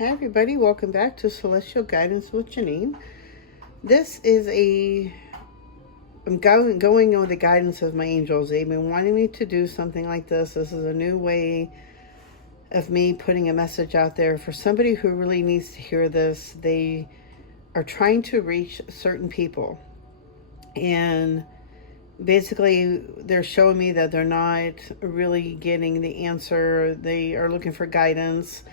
Hi everybody, welcome back to Celestial Guidance with Janine. This is I'm going with the guidance of my angels. They've been wanting me to do something like this. This is a new way of me putting a message out there for somebody who really needs to hear this. They are trying to reach certain people, and basically they're showing me that they're not really getting the answer. They are looking for guidance.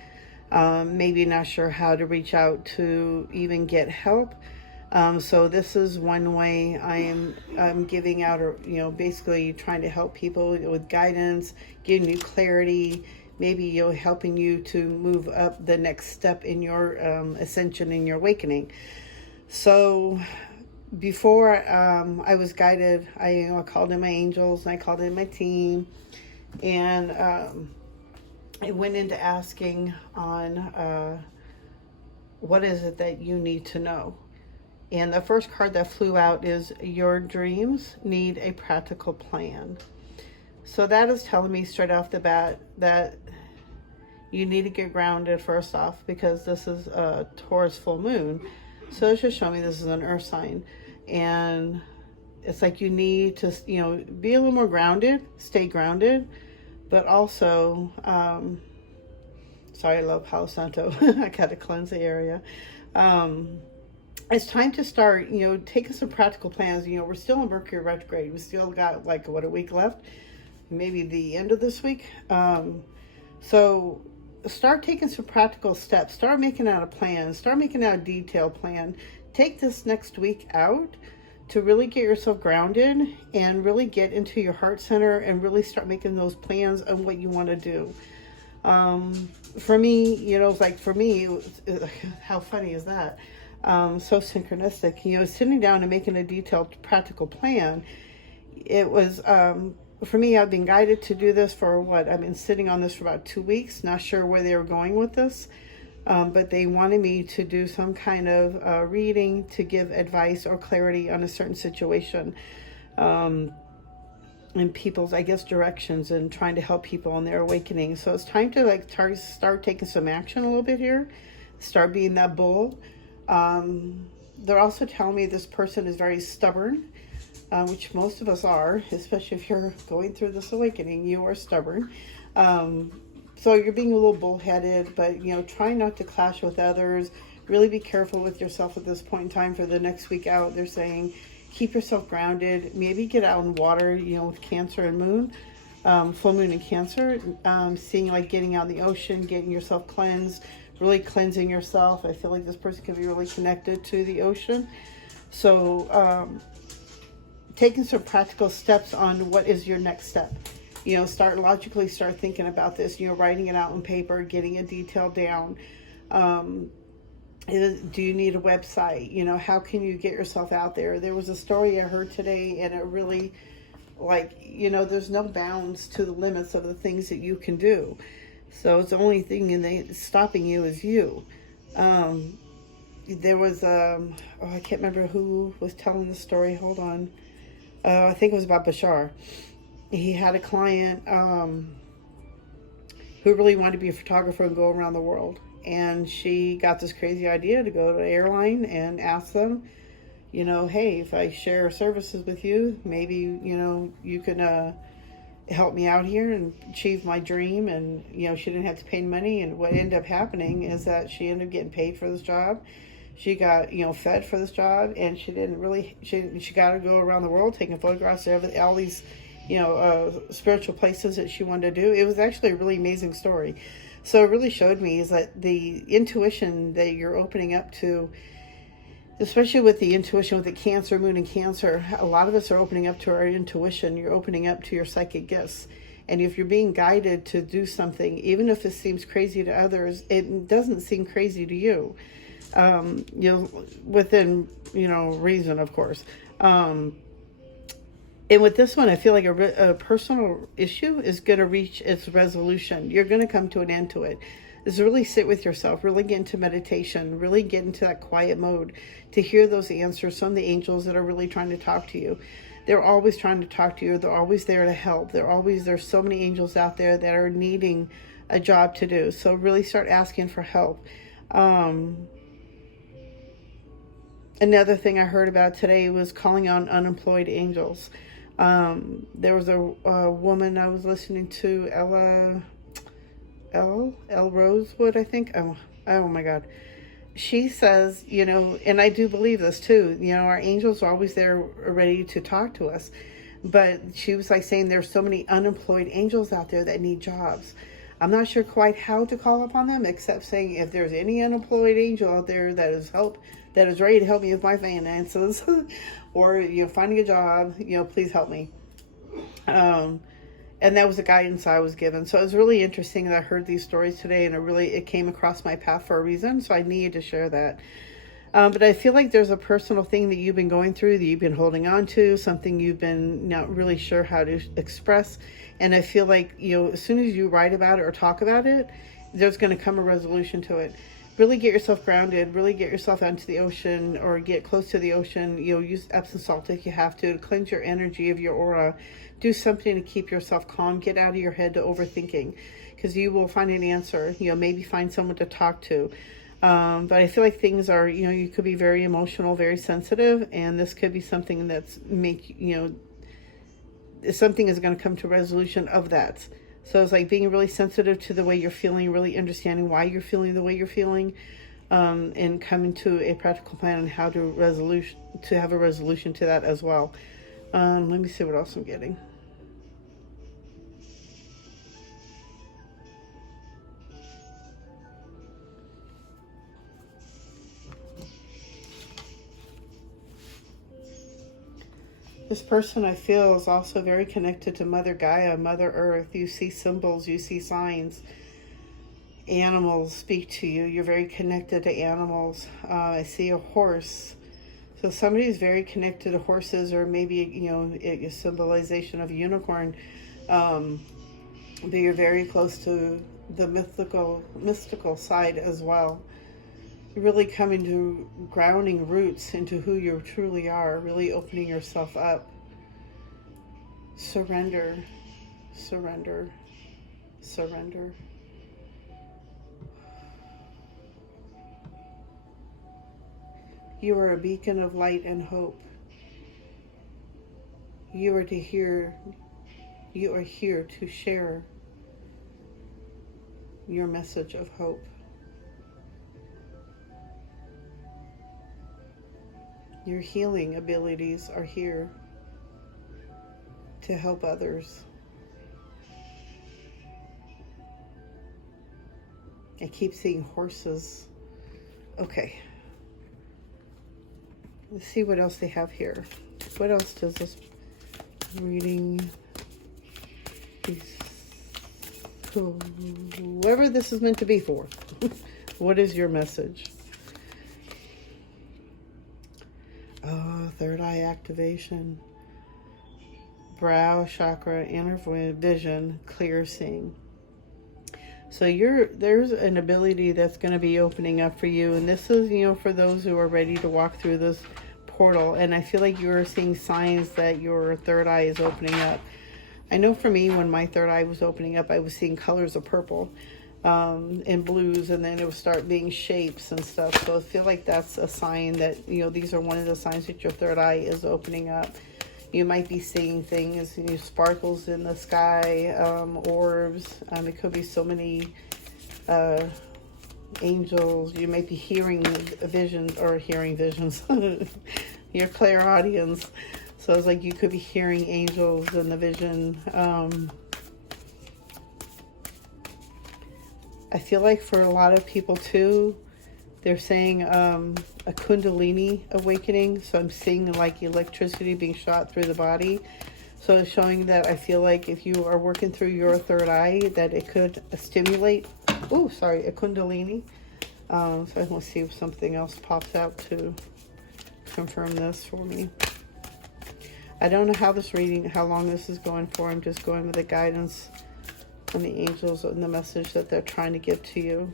Maybe not sure how to reach out to even get help. So this is one way I'm giving out, or basically trying to help people with guidance, giving you clarity, maybe helping you to move up the next step in your ascension, in your awakening. So before I was guided, I called in my angels and I called in my team, and I went into asking on what is it that you need to know. And the first card that flew out is your dreams need a practical plan. So that is telling me straight off the bat that you need to get grounded first off, because this is a Taurus full moon. So it's just showing me this is an earth sign. And it's like you need to, be a little more grounded, stay grounded. But also, sorry, I love Palo Santo. I got to cleanse the area. It's time to start, taking some practical plans. We're still in Mercury retrograde. We still got a week left, maybe the end of this week. So start taking some practical steps. Start making out a plan. Start making out a detailed plan. Take this next week out to really get yourself grounded and really get into your heart center and really start making those plans on what you want to do. For me, how funny is that? So synchronistic. Sitting down and making a detailed practical plan. It was, for me, I've been guided to do this for I've been sitting on this for about 2 weeks, not sure where they were going with this. But they wanted me to do some kind of reading to give advice or clarity on a certain situation, and people's, directions, and trying to help people in their awakening. So it's time to start taking some action a little bit here, start being that bull. They're also telling me this person is very stubborn, which most of us are, especially if you're going through this awakening. You are stubborn. So you're being a little bullheaded, but, try not to clash with others. Really be careful with yourself at this point in time for the next week out. They're saying keep yourself grounded. Maybe get out in water, with Cancer and Moon, full moon and Cancer. Seeing getting out in the ocean, getting yourself cleansed, really cleansing yourself. I feel like this person can be really connected to the ocean. So taking some practical steps on what is your next step. Start thinking about this, writing it out on paper, getting it detailed down. Do you need a website? How can you get yourself out there? There was a story I heard today, and it really, there's no bounds to the limits of the things that you can do. So it's the only thing stopping you is you. There was, I can't remember who was telling the story. Hold on. I think it was about Bashar. He had a client who really wanted to be a photographer and go around the world. And she got this crazy idea to go to an airline and ask them, hey, if I share services with you, maybe, you can help me out here and achieve my dream. And, she didn't have to pay money. And what ended up happening is that she ended up getting paid for this job. She got, fed for this job. And she got to go around the world taking photographs of all these spiritual places that she wanted to do. It was actually a really amazing story. So it really showed me is that the intuition that you're opening up to, especially with the intuition with the Cancer, Moon and Cancer, a lot of us are opening up to our intuition. You're opening up to your psychic gifts. And if you're being guided to do something, even if it seems crazy to others, it doesn't seem crazy to you. Within, reason, of course. And with this one, I feel like a personal issue is going to reach its resolution. You're going to come to an end to it. Is really sit with yourself, really get into meditation, really get into that quiet mode to hear those answers from the angels that are really trying to talk to you. They're always trying to talk to you. They're always there to help. There's so many angels out there that are needing a job to do. So really start asking for help. Um, Another thing I heard about today was calling on unemployed angels. There was a woman I was listening to, L Rosewood, I think. Oh my God. She says, and I do believe this too, our angels are always there ready to talk to us. But she was like saying there's so many unemployed angels out there that need jobs. I'm not sure quite how to call upon them, except saying if there's any unemployed angel out there that is ready to help me with my finances, or finding a job, please help me. And that was the guidance I was given. So it was really interesting that I heard these stories today, and it came across my path for a reason. So I needed to share that. But I feel like there's a personal thing that you've been going through, that you've been holding on to, something you've been not really sure how to express. And I feel like, as soon as you write about it or talk about it, there's going to come a resolution to it. Really get yourself grounded, really get yourself out into the ocean or get close to the ocean. Use Epsom salt if you have to cleanse your energy of your aura. Do something to keep yourself calm. Get out of your head to overthinking, because you will find an answer. Maybe find someone to talk to. But I feel like things are, you could be very emotional, very sensitive, and this could be something that's something is going to come to resolution of that. So it's like being really sensitive to the way you're feeling, really understanding why you're feeling the way you're feeling, and coming to a practical plan on how to have a resolution to that as well. Let me see what else I'm getting. This person, I feel, is also very connected to Mother Gaia, Mother Earth. You see symbols, you see signs. Animals speak to you. You're very connected to animals. I see a horse. So somebody's very connected to horses, or maybe, a symbolization of a unicorn. But you're very close to the mystical side as well. Really coming to grounding roots into who you truly are, really opening yourself up. Surrender, surrender, surrender. You are a beacon of light and hope. You are here to share your message of hope. Your healing abilities are here to help others. I keep seeing horses. Okay. Let's see what else they have here. What else does this reading... Whoever this is meant to be for. What is your message? Oh, third eye activation. Brow chakra, inner vision, clear seeing. So there's an ability that's going to be opening up for you. And this is, for those who are ready to walk through this portal. And I feel like you're seeing signs that your third eye is opening up. I know for me, when my third eye was opening up, I was seeing colors of purple and blues, and then it would start being shapes and stuff. So I feel like that's a sign that, these are one of the signs that your third eye is opening up. You might be seeing things, sparkles in the sky, orbs. It could be so many angels. You might be hearing visions. Your clairaudience. So it's like you could be hearing angels in the vision. I feel like for a lot of people too, they're saying a kundalini awakening. So I'm seeing like electricity being shot through the body. So it's showing that I feel like if you are working through your third eye, that it could stimulate, a kundalini. So I want to see if something else pops out to confirm this for me. I don't know how long this is going for. I'm just going with the guidance and the angels and the message that they're trying to give to you.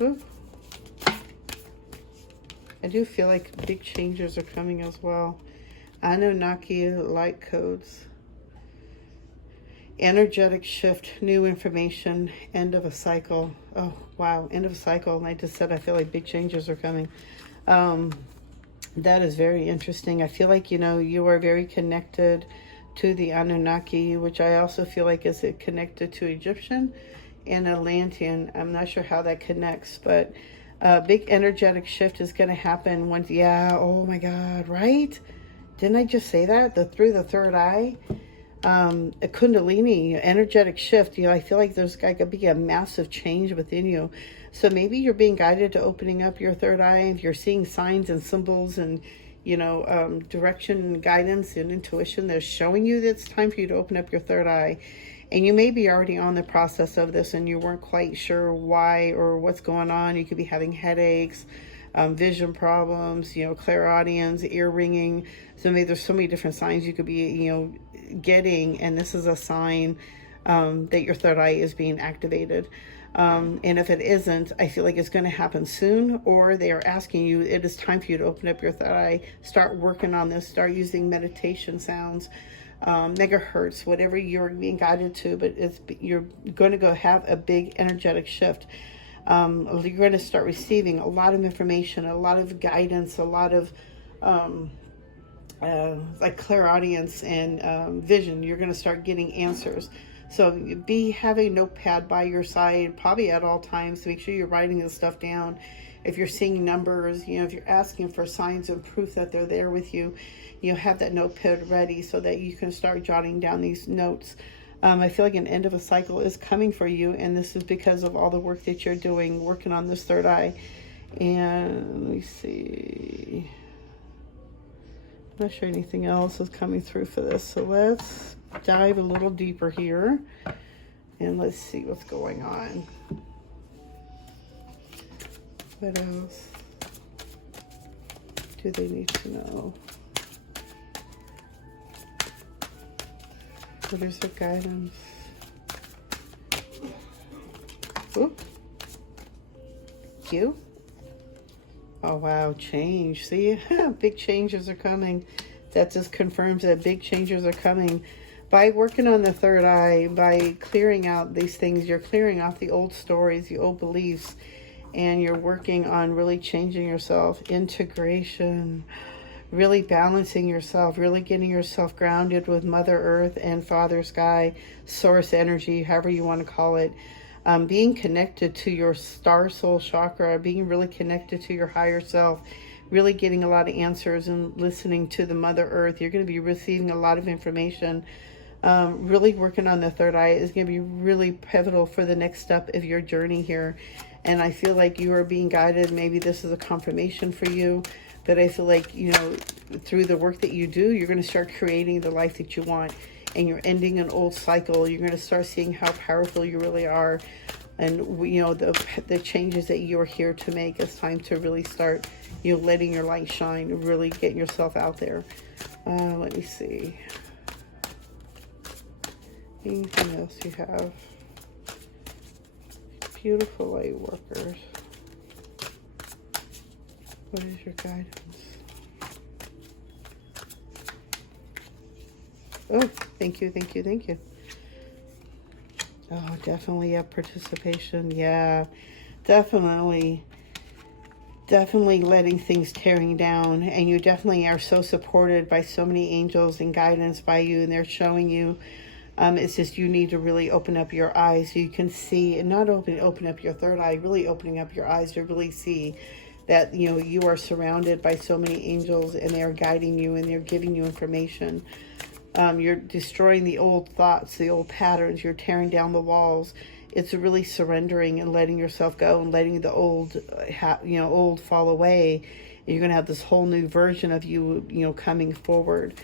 Ooh. I do feel like big changes are coming as well. Anunnaki light codes. Energetic shift, new information, end of a cycle. Oh, wow, end of a cycle. And I just said I feel like big changes are coming. That is very interesting. I feel like, you are very connected to the Anunnaki, which I also feel like is it connected to Egyptian and Atlantean. I'm not sure how that connects, but a big energetic shift is going to happen once. Yeah, oh my God, right? Didn't I just say that? Through the third eye? A kundalini, energetic shift. I feel like there's going to be a massive change within you. So maybe you're being guided to opening up your third eye. If you're seeing signs and symbols and, direction and guidance and intuition, they're showing you that it's time for you to open up your third eye. And you may be already on the process of this and you weren't quite sure why or what's going on. You could be having headaches, vision problems, clairaudience, ear ringing. So maybe there's so many different signs you could be, getting, and this is a sign that your third eye is being activated. And if it isn't, I feel like it's going to happen soon, or they are asking you, it is time for you to open up your third eye, start working on this, start using meditation sounds, megahertz, whatever you're being guided to, but you're going to go have a big energetic shift. You're going to start receiving a lot of information, a lot of guidance, a lot of like clairaudience and vision. You're going to start getting answers. So have a notepad by your side, probably at all times. Make sure you're writing this stuff down. If you're seeing numbers, if you're asking for signs and proof that they're there with you, have that notepad ready so that you can start jotting down these notes. I feel like an end of a cycle is coming for you, and this is because of all the work that you're doing, working on this third eye. And let me see. I'm not sure anything else is coming through for this. So let's dive a little deeper here and let's see what's going on. What else do they need to know? What is their guidance? Oop. You? Oh, wow. Change. See, big changes are coming. That just confirms that big changes are coming. By working on the third eye, by clearing out these things, you're clearing off the old stories, the old beliefs, and you're working on really changing yourself. Integration, really balancing yourself, really getting yourself grounded with Mother Earth and Father Sky, Source Energy, however you want to call it. Being connected to your star soul chakra, being really connected to your higher self, really getting a lot of answers and listening to the Mother Earth. You're going to be receiving a lot of information. Really working on the third eye is going to be really pivotal for the next step of your journey here. And I feel like you are being guided. Maybe this is a confirmation for you, but I feel like, through the work that you do, you're going to start creating the life that you want. And you're ending an old cycle. You're going to start seeing how powerful you really are, and the changes that you're here to make. It's time to really start, letting your light shine, really getting yourself out there. Let me see. Anything else you have? Beautiful light workers. What is your guidance? Oh, thank you, thank you, thank you. Oh, definitely a participation. Yeah, definitely letting things tearing down. And you definitely are so supported by so many angels and guidance by you. And they're showing you, it's just you need to really open up your eyes so you can see, and not open up your third eye, really opening up your eyes to really see that, you are surrounded by so many angels and they are guiding you and they're giving you information. You're destroying the old thoughts, the old patterns. You're tearing down the walls. It's really surrendering and letting yourself go and letting the old, old fall away. And you're going to have this whole new version of you, coming forward.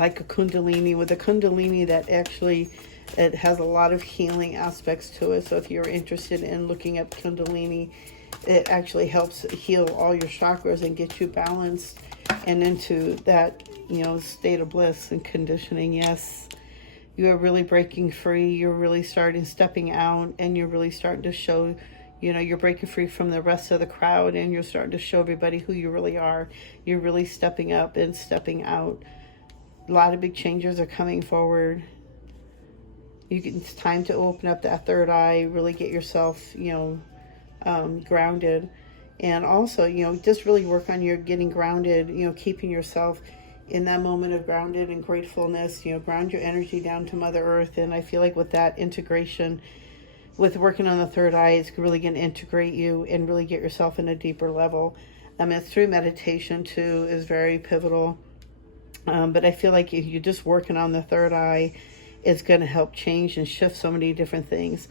Like a kundalini, with a kundalini that actually, it has a lot of healing aspects to it. So if you're interested in looking up kundalini, it actually helps heal all your chakras and get you balanced and into that, state of bliss and conditioning. Yes, you are really breaking free. You're really stepping out, and you're really starting to show, you're breaking free from the rest of the crowd, and you're starting to show everybody who you really are. You're really stepping up and stepping out. A lot of big changes are coming forward. it's time to open up that third eye, really get yourself, grounded. And also, just really work on your getting grounded, keeping yourself in that moment of grounded and gratefulness, ground your energy down to Mother Earth. And I feel like with that integration, with working on the third eye, it's really going to integrate you and really get yourself in a deeper level. It's through meditation too, is very pivotal. But I feel like if you're just working on the third eye, it's going to help change and shift so many different things.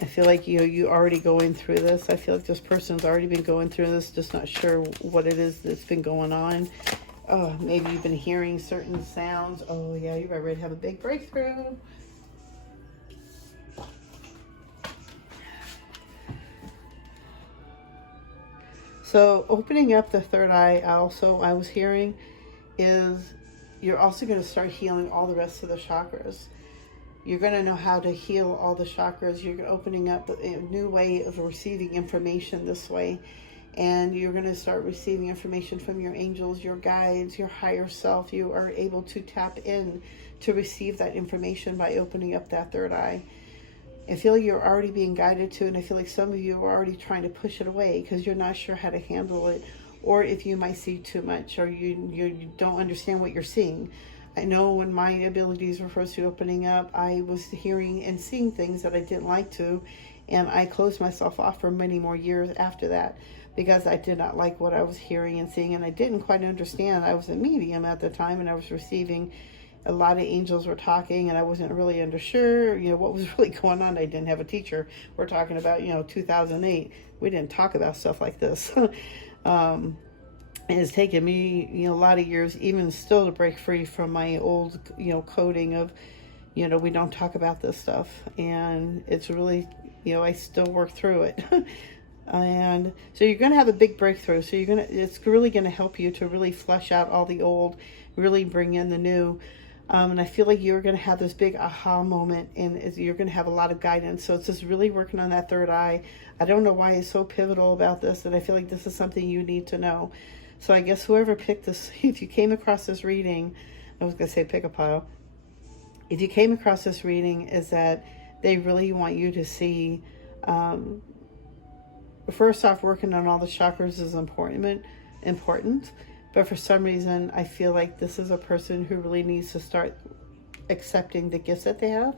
I feel like you already going through this. I feel like this person's already been going through this, just not sure what it is that's been going on. Oh, maybe you've been hearing certain sounds. Oh yeah, you're ready to have a big breakthrough. So opening up the third eye, I was hearing, is you're also going to start healing all the rest of the chakras. You're going to know how to heal all the chakras. You're opening up a new way of receiving information this way. And you're going to start receiving information from your angels, your guides, your higher self. You are able to tap in to receive that information by opening up that third eye. I feel like you're already being guided to, and I feel like some of you are already trying to push it away because you're not sure how to handle it, or if you might see too much, or you don't understand what you're seeing. I know when my abilities were first opening up, I was hearing and seeing things that I didn't like to, and I closed myself off for many more years after that because I did not like what I was hearing and seeing, and I didn't quite understand. I was a medium at the time, and I was receiving a lot of angels were talking, and I wasn't really sure, what was really going on. I didn't have a teacher. We're talking about, 2008. We didn't talk about stuff like this. And it's taken me, a lot of years, even still, to break free from my old, coding of, we don't talk about this stuff. And it's really, I still work through it. And so you're going to have a big breakthrough. So it's really going to help you to really flush out all the old, really bring in the new. And I feel like you're going to have this big aha moment, and you're going to have a lot of guidance. So it's just really working on that third eye. I don't know why it's so pivotal about this, and I feel like this is something you need to know. So I guess whoever picked this, if you came across this reading, I was going to say pick a pile. If you came across this reading, is that they really want you to see, first off, working on all the chakras is important. But for some reason, I feel like this is a person who really needs to start accepting the gifts that they have,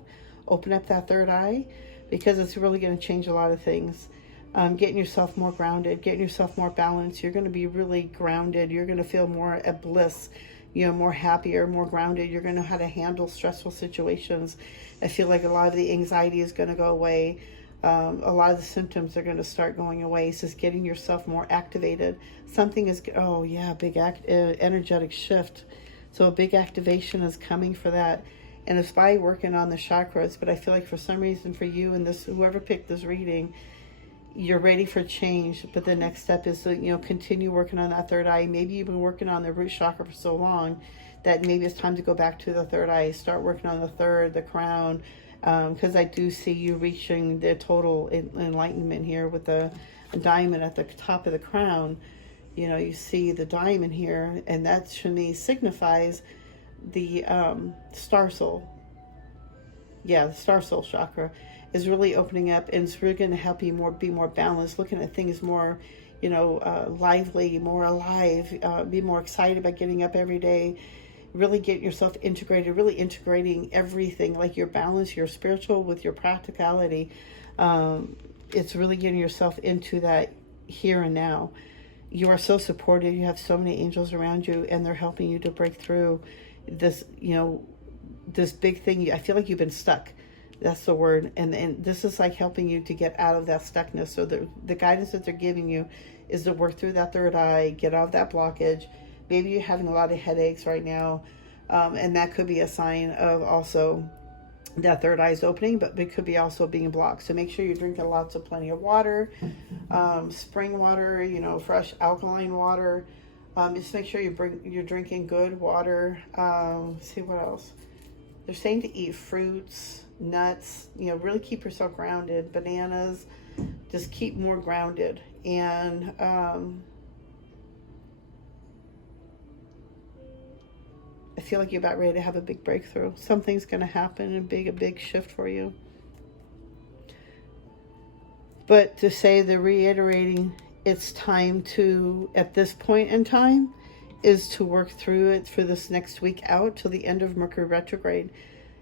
open up that third eye, because it's really going to change a lot of things. Getting yourself more grounded, getting yourself more balanced. You're going to be really grounded. You're going to feel more at bliss, more happier, more grounded. You're going to know how to handle stressful situations. I feel like a lot of the anxiety is going to go away. A lot of the symptoms are going to start going away. It's just getting yourself more activated. Something is, big energetic shift. So a big activation is coming for that. And it's by working on the chakras. But I feel like for some reason for you and this, whoever picked this reading, you're ready for change. But the next step is to, continue working on that third eye. Maybe you've been working on the root chakra for so long that maybe it's time to go back to the third eye. Start working on the third, the crown. Because I do see you reaching the total enlightenment here with the diamond at the top of the crown. You see the diamond here, and that to me signifies the star soul. Yeah, the star soul chakra is really opening up, and it's really going to help you be more balanced, looking at things more, lively, more alive, be more excited about getting up every day. Really get yourself integrated, really integrating everything, like your balance, your spiritual with your practicality. It's really getting yourself into that here and now. You are so supported. You have so many angels around you, and they're helping you to break through this, this big thing. I feel like you've been stuck. That's the word. And this is like helping you to get out of that stuckness. So the guidance that they're giving you is to work through that third eye, get out of that blockage. Maybe you're having a lot of headaches right now, and that could be a sign of also that third eye is opening, but it could be also being blocked. So make sure you're drinking plenty of water, spring water, fresh alkaline water. Just make sure you're drinking good water. Let's see what else. They're saying to eat fruits, nuts, really keep yourself grounded. Bananas, just keep more grounded. And I feel like you're about ready to have a big breakthrough. Something's going to happen, a big shift for you. But to say, the reiterating, it's time to, at this point in time, is to work through it for this next week out till the end of Mercury retrograde.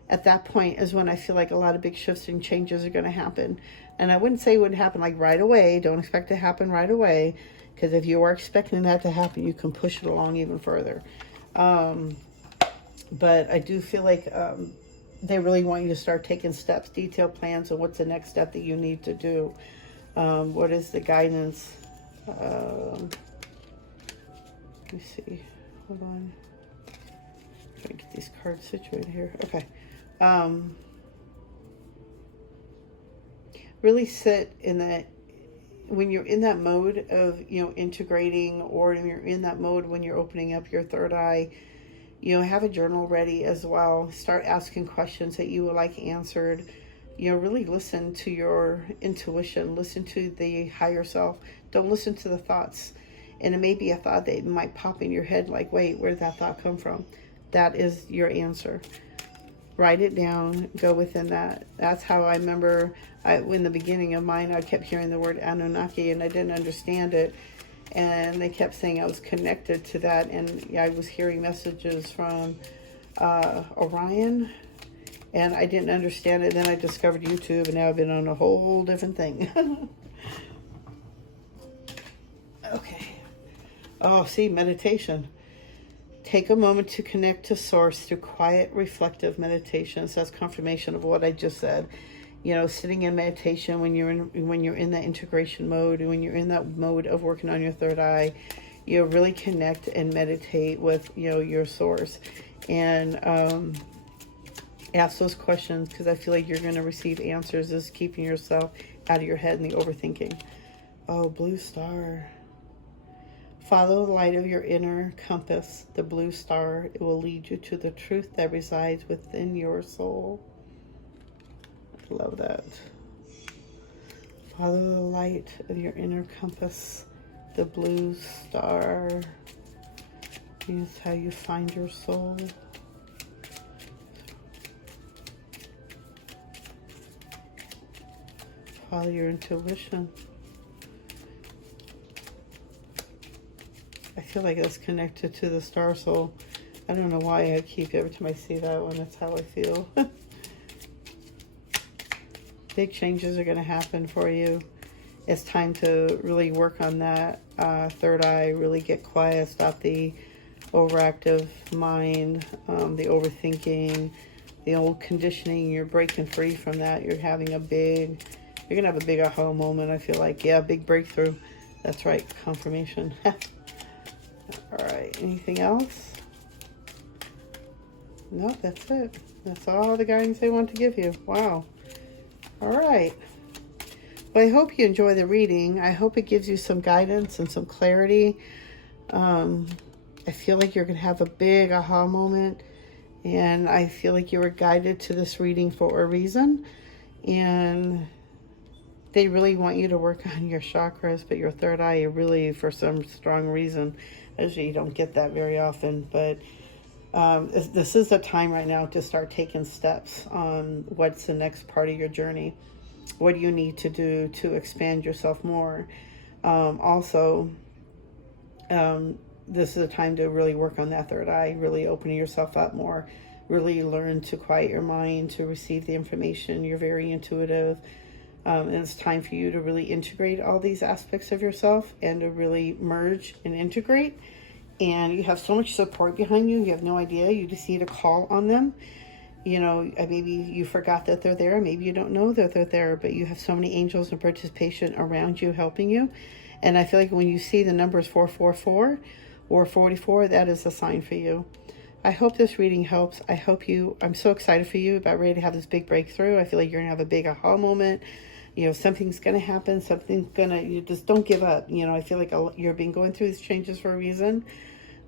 At that point is when I feel like a lot of big shifts and changes are going to happen. And I wouldn't say it would happen like right away. Don't expect it to happen right away, because if you are expecting that to happen, you can push it along even further. But I do feel like they really want you to start taking steps, detailed plans of what's the next step that you need to do. What is the guidance? Let me see. Hold on. Trying to get these cards situated here. Okay. Really sit in that, when you're in that mode of, integrating, or when you're in that mode when you're opening up your third eye, have a journal ready as well. Start asking questions that you would like answered. Really listen to your intuition. Listen to the higher self. Don't listen to the thoughts. And it may be a thought that might pop in your head like, wait, where did that thought come from? That is your answer. Write it down. Go within that. That's how I remember in the beginning of mine, I kept hearing the word Anunnaki and I didn't understand it. And they kept saying I was connected to that. And I was hearing messages from Orion. And I didn't understand it. Then I discovered YouTube, and now I've been on a whole different thing. Okay. Oh, see, meditation. Take a moment to connect to Source through quiet, reflective meditation. So that's confirmation of what I just said. Sitting in meditation when you're in that integration mode, when you're in that mode of working on your third eye, really connect and meditate with your Source, and ask those questions, because I feel like you're going to receive answers. Is keeping yourself out of your head and the overthinking. Oh, blue star. Follow the light of your inner compass, the blue star. It will lead you to the truth that resides within your soul. I love that. Follow the light of your inner compass, the blue star. Is how you find your soul. Follow your intuition. I feel like that's connected to the star soul. I don't know why I keep, every time I see that one, that's how I feel. Big changes are going to happen for you. It's time to really work on that third eye, really get quiet, stop the overactive mind, the overthinking, the old conditioning. You're breaking free from that. You're going to have a big aha moment, I feel like. Yeah, big breakthrough. That's right, confirmation. All right, anything else? No, that's it. That's all the guidance they want to give you. Wow. All right. Well, I hope you enjoy the reading. I hope it gives you some guidance and some clarity. I feel like you're going to have a big aha moment. And I feel like you were guided to this reading for a reason. And they really want you to work on your chakras, but your third eye, really, for some strong reason. Actually, you don't get that very often, but this is a time right now to start taking steps on what's the next part of your journey. What do you need to do to expand yourself more? This is a time to really work on that third eye, really opening yourself up more, really learn to quiet your mind, to receive the information. You're very intuitive. And it's time for you to really integrate all these aspects of yourself and to really merge and integrate. And you have so much support behind you. You have no idea. You just need to call on them. Maybe you forgot that they're there. Maybe you don't know that they're there, but you have so many angels and participation around you helping you. And I feel like when you see the numbers 444 or 44, that is a sign for you. I hope this reading helps. I'm so excited for you, about ready to have this big breakthrough. I feel like you're going to have a big aha moment. Something's going to happen. You just don't give up. I feel like you've been going through these changes for a reason,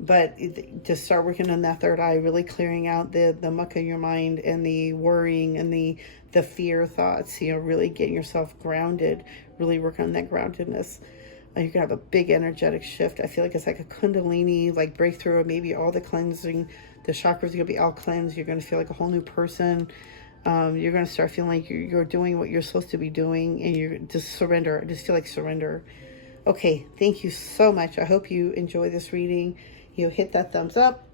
but just start working on that third eye, really clearing out the muck of your mind and the worrying and the fear thoughts, really getting yourself grounded, really work on that groundedness. You're going to have a big energetic shift. I feel like it's like a kundalini, like breakthrough, or maybe all the cleansing The chakras are going to be all cleansed. You're going to feel like a whole new person. You're going to start feeling like you're doing what you're supposed to be doing, and you're just surrender. Just feel like surrender. Okay, thank you so much. I hope you enjoy this reading. Hit that thumbs up.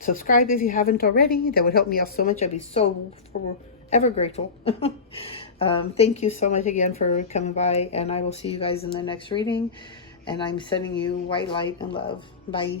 Subscribe if you haven't already. That would help me out so much. I'd be so forever grateful. Thank you so much again for coming by, and I will see you guys in the next reading. And I'm sending you white light and love. Bye.